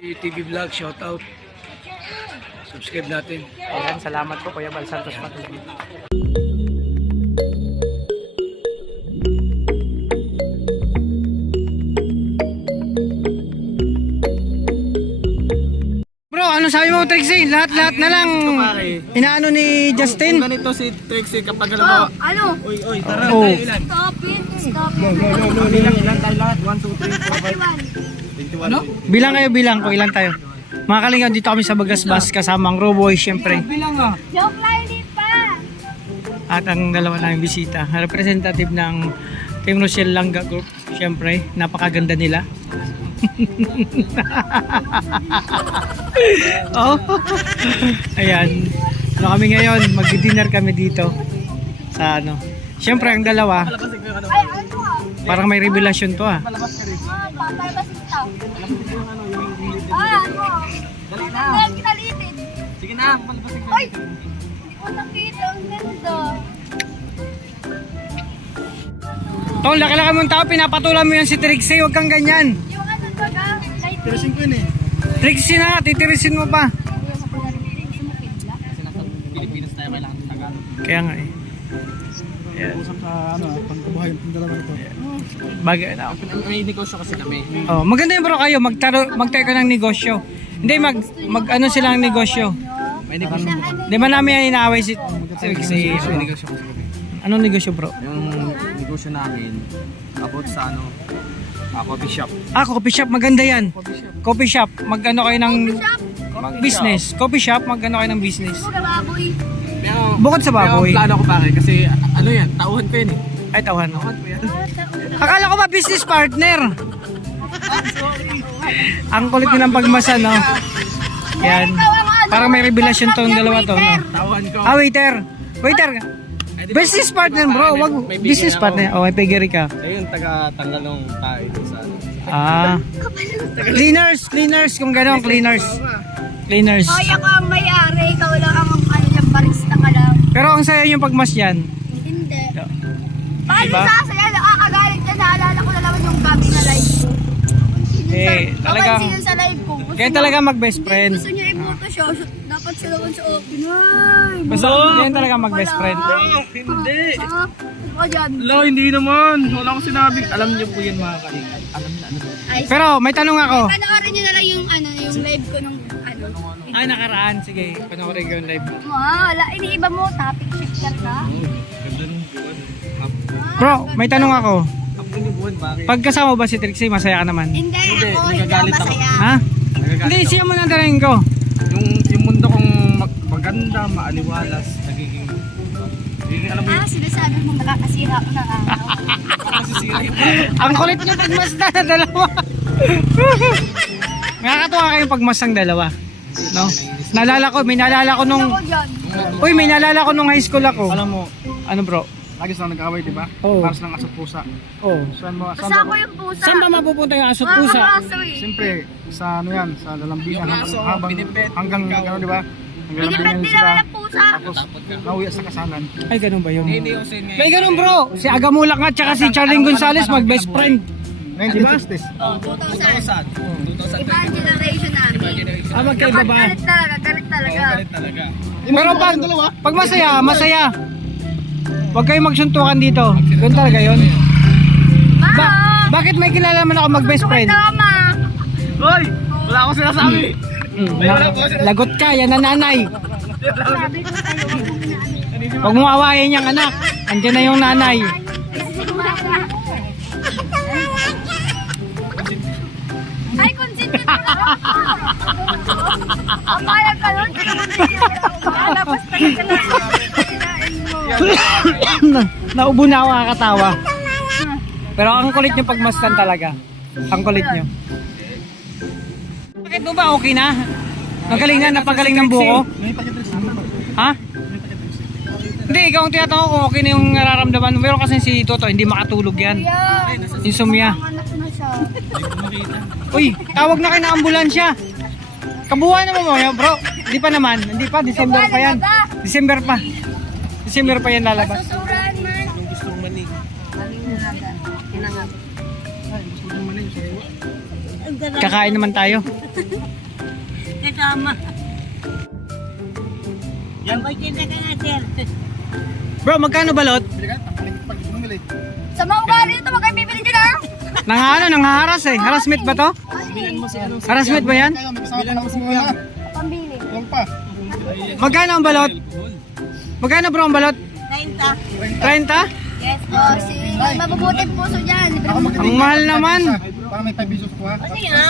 TV Vlog, shout out. Subscribe natin. Ayan, salamat po Kuya Bal Santos Patuloy. Bro, ano sabi mo Trixie? Lahat na lang inaano ni Justin. Kung ganito si Trixie kapag alam mo, Ano? uy, tara, Oh. ilan? Stop it. Ilan tayo lahat? 1, 2, 3, 4, 5, 21. Ano? Bilang ko ilan tayo. Mga kalingan, dito kami sa Bagasbas kasama ang Roboy syempre. Bilang ah. Joke lang, hindi pa. At ang dalawa naming bisita, representative ng Team Rochelle Langga Group. Syempre, napakaganda nila. Oh. Ayan. Ano kami ngayon? Magdi-dinner kami dito. Sa ano. Syempre ang dalawa, Ay, ano ah? parang may revelasyon to ah. Palabas ka rin. Papalabas ito. Alam mo yung ano, yung lilit. Ano? Dali na. Ang kinalitin. Sige na, palabasin ko. Ay! Hindi ko nakita. Ang ganda. Tol, laki-laki mong tao, pinapatulan mo yan si Trixie, huwag kang ganyan. Yung ano baga? Light Tirasin ko yun eh. Trixie na, titirisin mo pa. Kasi nasa Pilipinas tayo, kailangan Tagalog. Kaya nga eh. Usap sa ano, pangkabuhay yung dalawa ito. Bagay na. May negosyo kasi kami. Oh, maganda yung bro kayo, magtayo ka ng negosyo. Hindi, mag ano silang negosyo. May negosyo. Di ba namin inaaway si Trixie? May negosyo kasi kami. Anong negosyo bro? Yung negosyo namin, about sa ano, coffee shop. Coffee shop, maganda yan. Coffee shop, mag-ano kayo ng business. Coffee shop, mag-ano kayo ng business. Mga baboy. Pero, Bukod sa baboy. Pero plano ko pare, kasi ano yan, tauhan ko yun eh. Ay, tawan. Tauhan ko yan. Akala ko ba business partner? Ang kulit nilang pagmasa, no? Yan. Parang may revelasyon tong dalawa to, no? Tauhan ko. Waiter. Waiter. Business partner, bro. Wag May business bigyan partner. Oh, may piggery ka. Ayun, taga-tanggal ng tayo sa ano. Cleaners kung gano'n, cleaners. Hoy, ako ang may-ari. Ikaw lang ang ano lang, barista ka lang. Pero ang saya yung pagmas yan. Hindi. Paano Diba? sasaya? Nakakagalit ka. Naalala ko na naman yung gabi na live ko. Talagang, Kapansin yun sa live ko. Gusto kaya niya- talaga mag-best friend. Gusto niya i-photoshoot. Dapat siya naman sa open. Ay, Basta, yan talaga mag-best friend. Hindi. ha? Ano ka dyan? Lo, hindi naman. Wala akong sinabing. Alam niyo po yan mga kalingan. Alam na ano ba? Ay, Pero may tanong ako. panoorin niyo na lang yung ano, yung live ko nung ano. Ay, nakaraan. Sige, panoorin ko yung live. Wala, iniiba mo, topic shifter ka. Ganda nung buwan. Bro, may tanong ako. Kapag yung buwan, bakit? Pag kasama ba si Trixie, masaya ka naman? Hindi, ako hindi ako nagagalit ako. masaya. Ha? Nagagalit Hindi, ako. siya mo nang tanongin ko. Yung mundo kong maganda, maaliwalas, nagiging alam mo yun. Sinasabi mo nakakasira ako ng araw. Masisira yung Ang kulit niyo pagmasda na dalawa. Nakakatuwa kayong pagmasang dalawa. No? May naalala ko nung Ako dyan. Uy, may naalala ko nung high school ako. Alam mo, Ano bro? lagi silang nag-away, di ba? Oo. Para silang asot pusa. Oh. Basta ako yung pusa. Saan ba mapupunta yung asot Mga pusa? kaso eh. Siyempre, sa ano yan, sa lalambingan Yung aso, pinipet, hanggang ikaw. ano, di ba? Hanggang Pinipet lalambingan din sila. naman ang pusa. Tapos, nauwi sa kasalan. Ay, ganun ba yun? Hindi yung sin May ganun bro. Si Agamulak nga tsaka si Charlene Gonzalez mag-best friend. 1950s. Oh, 2000. 2000. Ibang generation namin. Ah, magkaiba ba? Galit talaga, galit talaga. talaga. Pero pag masaya, masaya. Huwag kayong magsuntukan dito. Ganun talaga yun. Bakit may kilala man ako mag-best friend? Tama. Hoy! Wala akong sinasabi! Lagot ka, yan na nanay. Sabi ko sa'yo, huwag mo na ano. Huwag mo awayin yung anak. Andiyan na yung nanay. Ay, consented ka na. Ang payag ka nun. Malabas talaga lang. Kinain mo. Naubo na ako kakatawa. Pero ang kulit nyo pagmasdan talaga. Ang kulit nyo. Bakit mo ba okay na? Magaling na, napagaling ng buko? Ha? Hindi, ikaw ang tinatanong kung okay na yung nararamdaman mo. Pero kasi si Toto, hindi makatulog yan. Insomnia. Ang anak na siya. Uy, tawag na kayo ng ambulansya. Kabuuan naman mo, bro. Hindi pa naman. Hindi pa, December pa yan. December pa. December pa yan lalabas. Susuran man. Gustong manig. Kakain naman tayo. kasama. Yan ba kita ka nga, sir? Bro, magkano balot? Sa mga ugali ito, wag kayo bibili dyan ah. Nangharas eh. Harassment ba to? Harassment ba yan? Pambili. Magkano ang balot? Magkano bro ang balot? 90. 30? Yes po, si mabubuting puso dyan. Ang mahal naman. Para may 5 pesos ko ha. Kasi nga,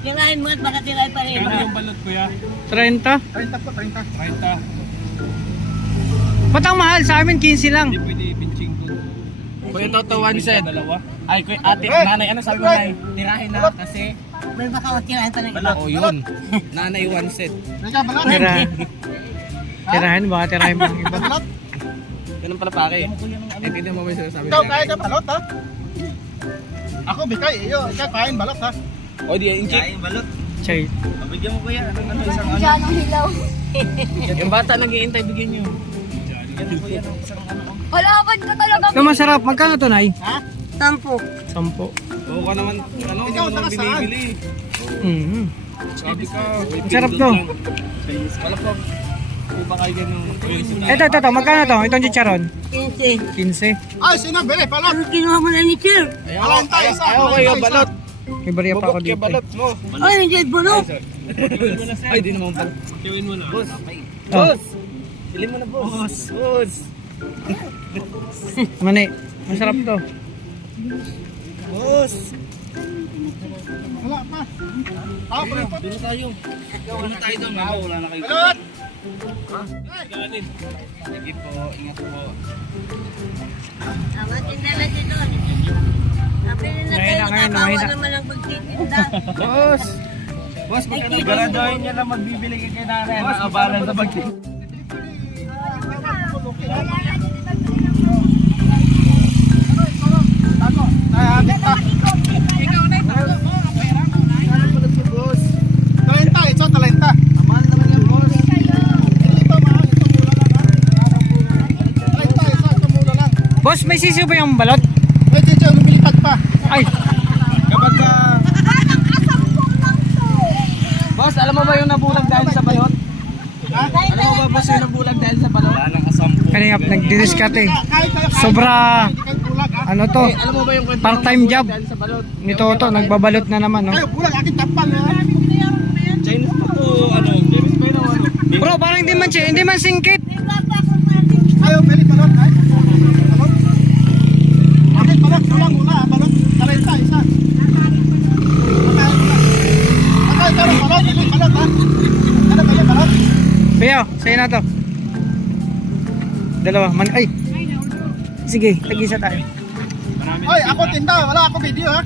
tirahin mo at baka tirahin pa rin. Yung balot kuya. 30? 30 po, 30. 30. Ba't ang mahal? Sa amin 15 lang. Hindi pwede pinching po. Kuya Toto, one set. Dalawa. Ay, kuya, ate, nanay, ano sabi mo nanay? Tirahin na kasi. May baka o tirahin pa rin. Oh, yun. Nanay, one set. Teka, balot. Tirahin, baka tirahin mo ang iba. Balot. Ganun pala pare. Tignan mo may sinasabi. Ikaw, kaya ka balot ha? Ako, Bikay. Ikaw, kain balot ha? O, di, inchik. Kain balot. Chay. Bigyan mo kuya. Ano, isang ano. Dyan ang hilaw. Yung bata nag-iintay, bigyan nyo. Bigyan mo kuya ng isang ano. Halapan ka talaga. Ito masarap. Magkano to, Nay? Ha? 10. Oo ka naman, ano, Ikaw, hindi mo taga saan? binibili. Mm. Sabi ka. Sarap to. Wala pa. Kung ba kayo ganun. Ito. Magkano to? Itong chicharon? 15. 15. Ay, sinabili, balot. Ano kinuha mo na ni sir? Ayaw kayo, balot. May bariya pa ako Bubok kayo, dito. balot mo. Ay, nandiyan bulok. Ay, di naman pala. Kiwin mo na. Boss. Oh. Boss. Bilhin mo na, boss. Boss. Mani. Masarap to. Boss. Wala pa. Ah, balot. Dito tayo. Dito tayo doon. Wala na kayo. Balot. Ganin. Sige po, ingat po. Amatin na lang dito. Sabi nila Ngayon kayo, na, ngayon na, nakakawa ngayon na. naman ang magtitinda. Boss. Boss, magkano garadohin niya na magbibili kay nanay. Naabalan sa pagtitinda. Tago. Ay, adik pa. Ikaw na ito. 30, ito, 30. Mahal naman yan, boss. Ito, mahal. Ito, mura lang ha. 30, ito mura lang. Boss, may sisiw ba yung balot? May chichaw, lumilipad pa. Ay, Kapag boss, alam mo ba yung nabulag dahil sa balot? Ha? Alam mo ba boss yung nabulag dahil sa balot? Wala nang asampo. kanina nagdiriskat eh. Kahit kayo, Sobra, hindi kayo bulag ha. ano to, Alam mo ba yung kwento part-time ng job. dahil sa balot? Ni Toto, nagbabalot na naman, no? Kayo bulag, akin tapal ha. Chinese pa to, ano? Chinese pa yun, ano? Bro, parang hindi man singkit. Ayaw, pili balot ha. Balot. Akin balot, kulang muna ha. Balot, 30, isa. Akay, balot, pili balot ha. Ano ba yung balot? Kuya, sa'yo na to. Dalawa, ay. Sige, tag-isa tayo. Oy, ako tinda, wala ako video ha.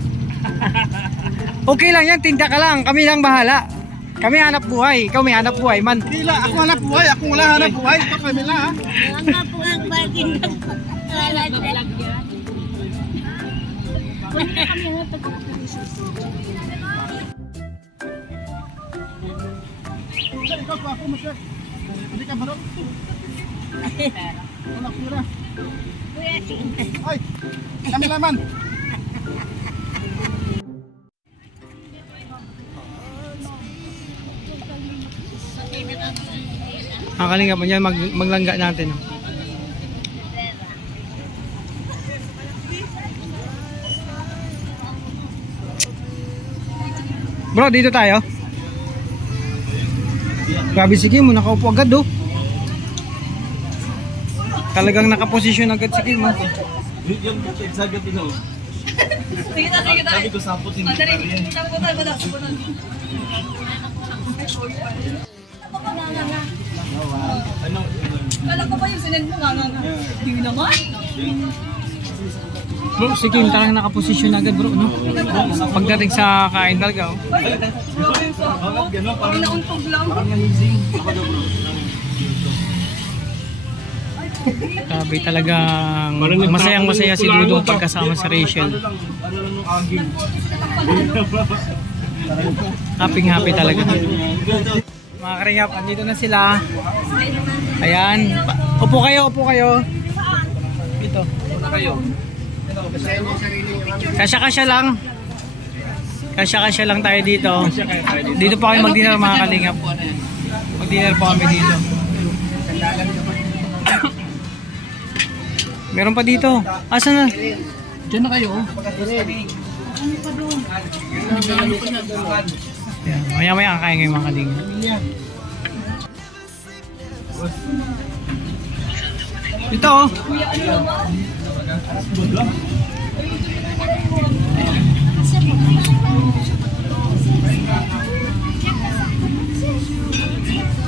Okay lang yan, tinda ka lang. Kami lang bahala. Kami hanap buhay. Ikaw may hanap buhay man. Hindi lang, ako hanap buhay, ako wala hanap buhay. Ito kami lang ha. Ang nga po ang parking ng pagkakalagyan. Sir, ikaw po ako mo sir. Hindi ka balot. Wala pura. Ay, kami laman. Kakalingap mo dyan, maglangga natin. Bro, dito tayo. Grabe, sige mo, nakaupo agad oh. Talagang nakaposisyon agad si Kim. Oh. Yung sagot ino. Sabi ko sa putin. Ano? Kala ko ba yung sinend mo nga? Hindi naman. Bro, si Kim talagang nakaposisyon agad bro, no? Pagdating sa kain talaga oh. Gano'n, parang Nauntog lang. Grabe talagang masayang masaya si Dudong pagkasama si Rachel. ano lang nung aging. Happy talaga. Mga karingap, andito na sila. Ayan. Upo kayo. Dito. Kayo. Kasya lang. Kasya-kasya lang tayo dito. Dito po kami mag-dinner mga kalingap. Mag-dinner po kami dito. Meron pa dito. Asan na? Diyan na kayo. Yan. Maya-maya kakain ngayon mga kalingap. Ito oh.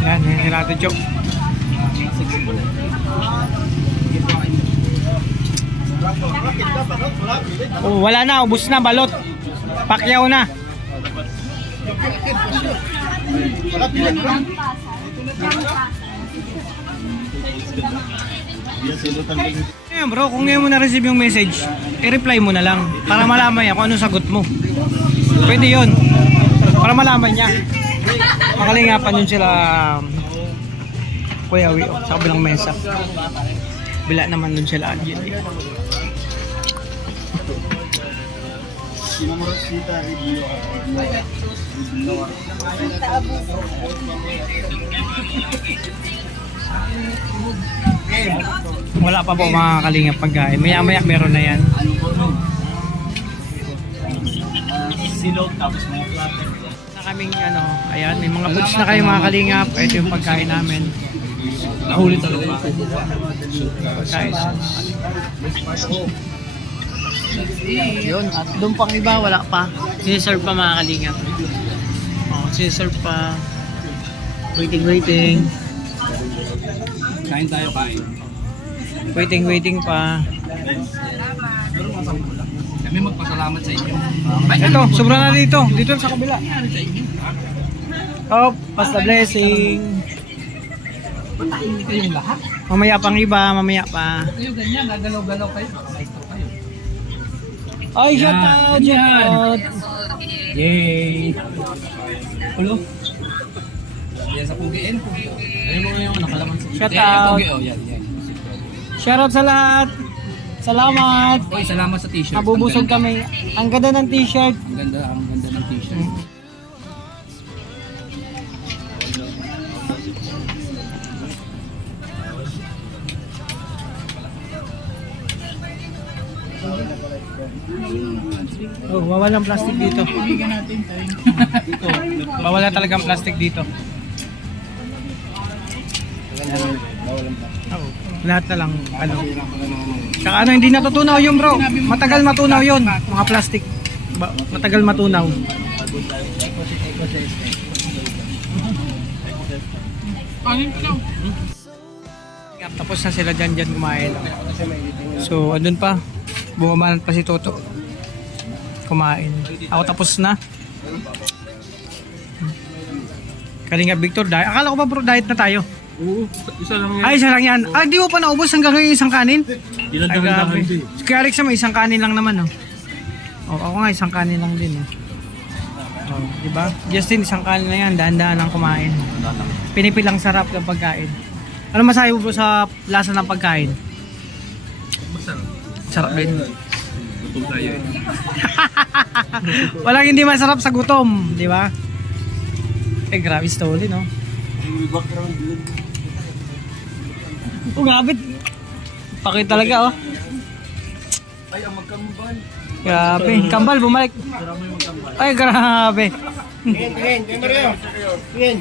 Yan, yung Hirato Chok. Oh, wala na, ubos na, balot. Pakyaw na. Ayan bro, kung ngayon mo na-receive yung message, i-reply mo na lang para malaman niya kung anong sagot mo. Pwede yun. Para malaman niya. Makalingapan yun sila Kuya Wio sa kabilang mesa. Bila naman dun sila Adjil. Wala pa po mga kalingap pagkain. Maya-maya meron na yan. Silog tapos mga platter. Na kaming ano, ayan, may mga foods na kayo mga kalingap. Ito yung pagkain namin. Nahuli talaga. Pagkain. Yun, at doon pang iba, wala pa. Siserve pa mga kalingap. Oh, siserve pa. Waiting. Kain tayo, kain. Waiting pa. Kami magpasalamat sa inyo. Ito, sobra na dito. Dito sa kabila. Oh, basta blessing. Hindi kayong lahat. Mamaya pang iba, mamaya pa. Kayo ganyan, gagalaw-galaw kayo. Ay, shout out, shout out. Yay! Ulo? Yan sa pugiin. Ayun mo ngayon, nakalaman sa Shout out. Pugi, oh, yan. Shout out sa lahat. Salamat. Oy, salamat sa t-shirt. Nabubusog kami. Ang ganda ng t-shirt. Ang ganda ng t-shirt. Oh, bawal ang plastic dito. Bawal na talagang plastic dito. Oh, lahat na lang ano. Saka ano, hindi natutunaw yun bro. Matagal matunaw yun. Mga plastic. Matagal matunaw. Tapos na sila dyan kumain. So, andun pa. Bumamanat pa si Toto. Kumain. Ako tapos na. Kalinga Victor, diet. Akala ko pa bro, diet na tayo. Oo, isa lang yan. Ay, isa lang yan. Ah, di mo pa naubos hanggang ngayon isang kanin? Ilan Ay, grabe. Kaya Alex may isang kanin lang naman, oh. Oh, ako nga isang kanin lang din, oh. Oh, di ba? Justin, isang kanin na yan, dahan-dahan lang kumain. Pinipilang sarap ng pagkain. Ano masabi mo bro sa lasa ng pagkain? Masarap. Sarap din. Gutom tayo eh. Walang hindi masarap sa gutom, di ba? Eh, grabe story, no? Oh, grabe. Pakit talaga, oh. Ay, ang magkambal. Grabe. Kambal, bumalik. Ay, grabe. Tingin, Mario. Tingin.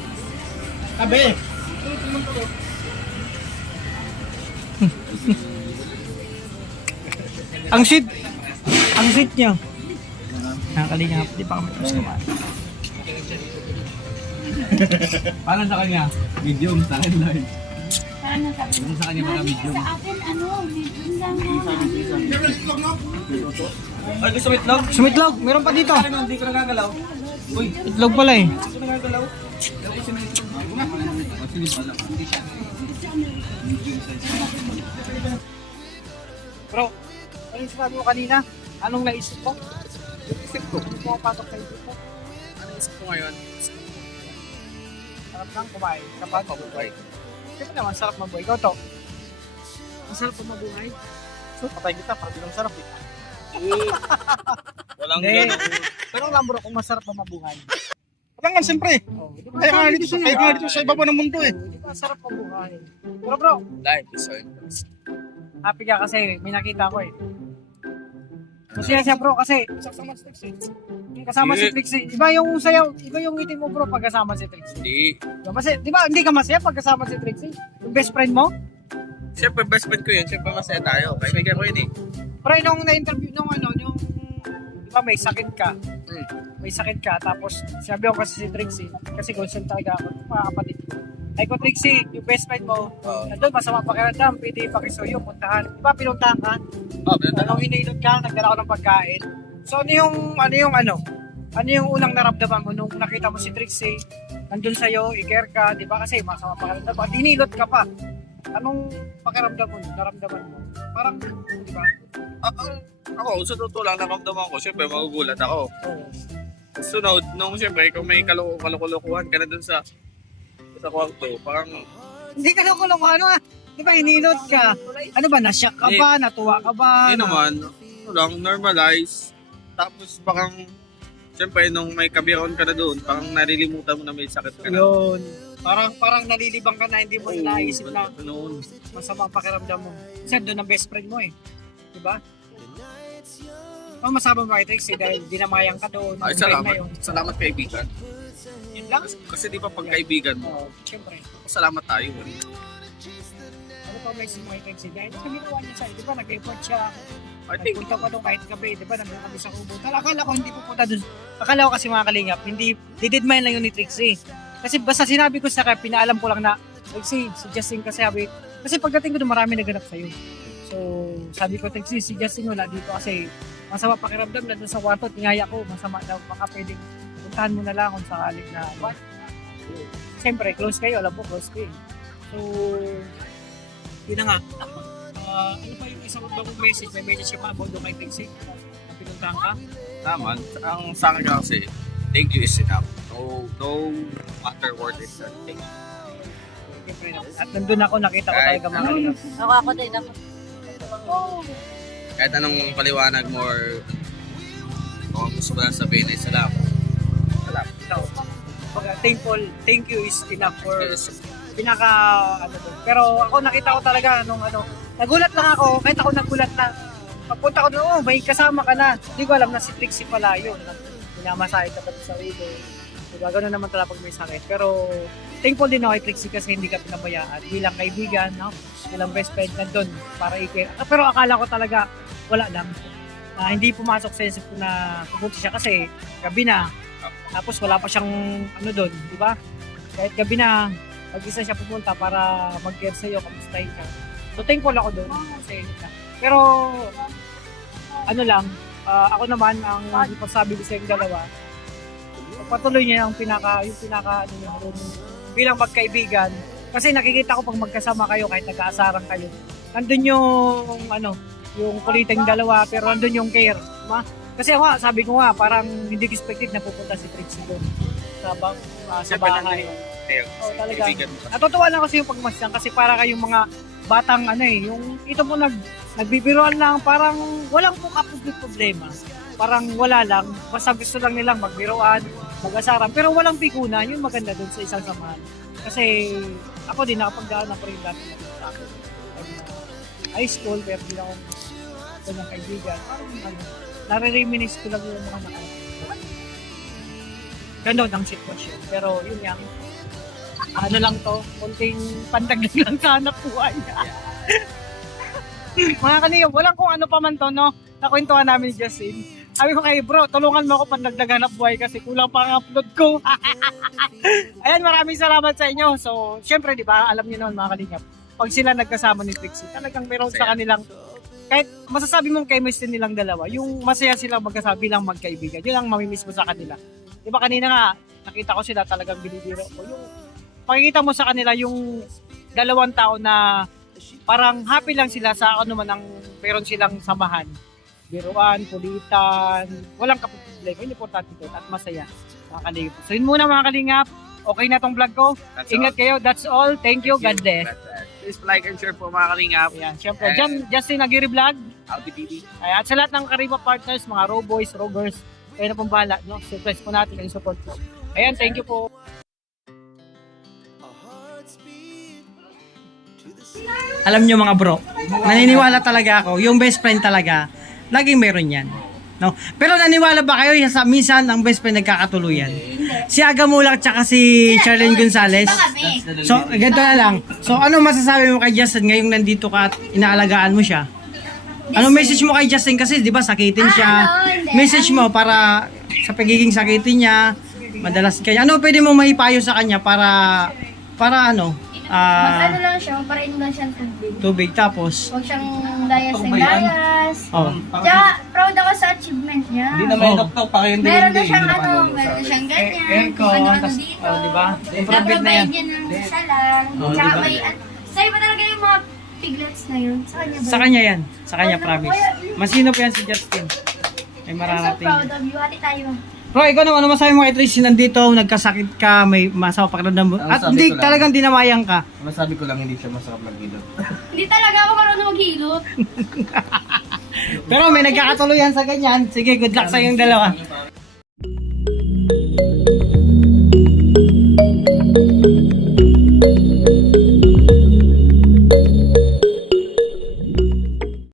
Tabi. Ang sweet. Ang sweet niya. Nakakalingap. Di pa kami tapos kumain. Paano sa kanya? Medium, sa akin large. Ano sabi mo? Sa kanya mga medium. Sa akin, ano, medium lang naman. Ay, gusto mo itlog? Sumitlog. Meron pa dito. Hindi ko nagagalaw. Uy, Itlog pala eh. hindi ko nagagalaw. Bro, ano yung sinabi mo kanina? Anong naisip ko? Naisip ko. Pumapasok kayo dito. Ano isip ko ngayon? Sarap lang kumain. Kapag mabuhay. Siyempre naman, sarap mabuhay. Ikaw to. Masarap pa mabuhay. So, patay kita para bilang sarap eh. Walang Hindi. ganun. Pero alam bro, kung masarap ba mabuhay? Kailangan siyempre. Oh, di ba? Kaya nga dito sa ibaba ng mundo eh. Di ba masarap mabuhay? Pero bro, Life is so interesting. happy ka kasi may nakita ko eh. Masaya siya bro kasi kasama si Trixie. Iba yung sayaw, iba yung ngiti mo bro pag kasama si Trixie. Hindi. Di ba hindi ka masaya pag kasama si Trixie? Yung best friend mo? Siyempre, best friend ko yun. Siyempre, masaya tayo. Kaibigan ko yun eh. Pero nung na-interview nung yung di ba may sakit ka? May sakit ka tapos sabi ko kasi si Trixie kasi concern talaga ako mga kapatid ko. Ay ko Trixie, yung best friend mo, nandun masama pakiramdam, pwede pakisuyo, puntahan. Di ba pinuntahan ka? Oh, pinuntahan Anong hinilot ka, nagdala ko ng pagkain. So ano yung unang naramdaman mo nung nakita mo si Trixie, nandun sa'yo, i-care ka, di ba kasi masama pakiramdam, at hinilot ka pa. Anong pakiramdam mo, naramdaman mo? Parang, di ba? Ako, sa totoo lang, nakamdaman ko. Siyempre, magugulat ako. Sunod, nung siyempre, kung may kalukulukuhan ka na dun sa kwarto, parang, Hindi ka na kulong ano ah. Di ba hinilot ka? Ano ba, nasyak ka ba? Natuwa ka ba? hindi naman, ano lang, normalize. Tapos, parang, siyempre, nung may kabiron ka na doon, parang narilimutan mo na may sakit ka na. Yun. Parang nalilibang ka na, hindi mo na naisip na Noon. masama ang pakiramdam mo. Kasi doon ang best friend mo eh. Di ba? Masama mo kay Trixie dahil dinamayang ka doon. Ay, Yung time na yun. Salamat kaibigan. Yun lang. Kasi di ba pag kaibigan mo, Oo, siyempre. salamat tayo. Ano pa may si Mike Trixie? Dahil sa ginawa niya sa'yo, di ba nag-effort siya. I think, Nagpunta pa doon kahit gabi, di ba nandun kami sa kubo. Akala ko hindi pupunta doon. Akala ko kasi mga kalingap, hindi, dididmine lang yun ni Trixie. Kasi basta sinabi ko sa kanya, pinaalam ko lang na, Trixie, si Justin kasi sabi, kasi pagdating ko doon marami naganap sa'yo. So, sabi ko, Trixie, si Justin wala dito kasi masama pakiramdam na doon sa kwarto, tingaya ko, masama daw, baka pwedeng puntahan mo na lang kung sakaling na, what? Siyempre, close kayo, alam mo, close kayo. So, yun na nga. Ano pa yung isang bagong message? May message ka pa about doon kay Trixie? Na pinuntahan ka? naman, ang sa akin kasi, thank you is enough. No matter what is that thing. Siyempre, at nandun ako, nakita ko talaga mga kalingap. Ako din ako. Kahit anong paliwanag mo or kung gusto ko lang sabihin ay salamat. Salamat. So, thank you is enough for Yes. pinaka ano to. Pero ako nakita ko talaga nung nagulat lang ako, kahit ako nagulat na pagpunta ko doon, may kasama ka na. Hindi ko alam na si Trixie pala yun. Minamasahe ka pati sa ulo. Diba, gano'n naman talaga pag may sakit. Pero thankful din ako kay Trixie kasi hindi ka pinabayaan. Bilang kaibigan, no? Bilang best friend nandun para i-care. Pero akala ko talaga wala lang. Hindi pumasok sa isip ko na pupunta siya kasi gabi na. Tapos wala pa siyang doon, di ba? Kahit gabi na, mag-isa siya pupunta para mag-care sa'yo, kamustahin ka. So thankful ako doon. Pero ako naman ang pasabi ko sa yung dalawa, patuloy niya yung pinaka bilang magkaibigan. Kasi nakikita ko pag magkasama kayo, kahit nag-aasaran kayo, nandun yung kuliting dalawa, pero nandun yung care. Diba? Kasi sabi ko nga, parang hindi expected na pupunta si Trixie doon sa bahay. Talaga. Natutuwa lang kasi yung pagmasyan kasi para kayong mga batang yung ito po nagbibiruan lang, parang walang problema. Parang wala lang, basta gusto lang nilang magbiruan, mag-asaran, pero walang pikunan, yun maganda doon sa isang samahan. Kasi ako din nakapagdaan ako rin dati sa akin. High school, pero hindi ako ng kaibigan. Parang nare-reminisce ko lang yung mga nakakita. Ganon ang sitwasyon. Pero yun yan, lang to, kunting pandagdag lang sa hanap buhay niya. Mga kaniyom, walang kung ano pa man to, no? Nakwentuhan namin ni Justin. Sabi ko kay bro, tulungan mo ako pandagdag hanap buhay kasi kulang pa ang upload ko. Ayan, maraming salamat sa inyo. So, syempre, di ba, alam niyo naman mga kalingap, pag sila nagkasama ni Trixie, talagang meron sa kanilang, kahit masasabi mong chemistry nilang dalawa, yung masaya silang magkasama bilang magkaibigan, yun ang mamimiss mo sa kanila. Di ba kanina nga, nakita ko sila talagang binibiro ko. Yung pakikita mo sa kanila yung dalawang tao na parang happy lang sila sa ano man ang meron silang samahan. Biruan, kulitan, walang kaproblema. Yung importante doon at masaya mga kalingap. So yun muna mga kalingap. Okay na tong vlog ko. Ingat kayo. That's all. Thank you. God bless. Please like and share po mga kalingap. Ayan, syempre. Justin Aguirre Vlog. Audi TV. At sa lahat ng Kariba partners, mga Roboys, Rogers, Kayo na pong bahala, no? Surprise po natin yung support po. Ayan, thank you po. Alam nyo mga bro, naniniwala talaga ako, yung best friend talaga, laging meron yan. No? Pero naniwala ba kayo sa minsan ang best friend nagkakatuluyan? Si Aga Mulak tsaka si Charlene Gonzalez. So, ganito na lang. So, ano masasabi mo kay Justin ngayong nandito ka at inaalagaan mo siya? Ano message mo kay Justin kasi, di ba, sakitin siya. Message mo para sa pagiging sakitin niya, madalas kanya. Ano pwede mo maipayo sa kanya para ano? Mag-ano lang siya, magparain lang siya ng tubig. Tubig tapos. Huwag siyang dayas ng dayas. Oh. Tsaka, proud ako sa achievement niya. Hindi na may doktor pa kayo. Meron na siyang meron na siyang ganyan. Aircon, ano tas, dito. oh, di ba? Improvement na yan. Na-provide niya ng salang. Oh, Tsaka diba? may, sa iba talaga yung mga piglets na yun. Sa kanya ba? Sa kanya yan. Sa kanya, promise. Masino pa yan si Justin. May I'm so mararating. proud of you. Hati tayo. Bro, ikaw naman, ano masabi mo kay Tracy nandito, nagkasakit ka, may masama pakiramdam mo. Ang At sabi hindi ko lang. talagang dinamayang ka. Masabi ko lang hindi siya masarap maghilot. Hindi talaga ako marunong maghilot. Pero may nagkakatuluyan sa ganyan. Sige, good luck sa inyong dalawa.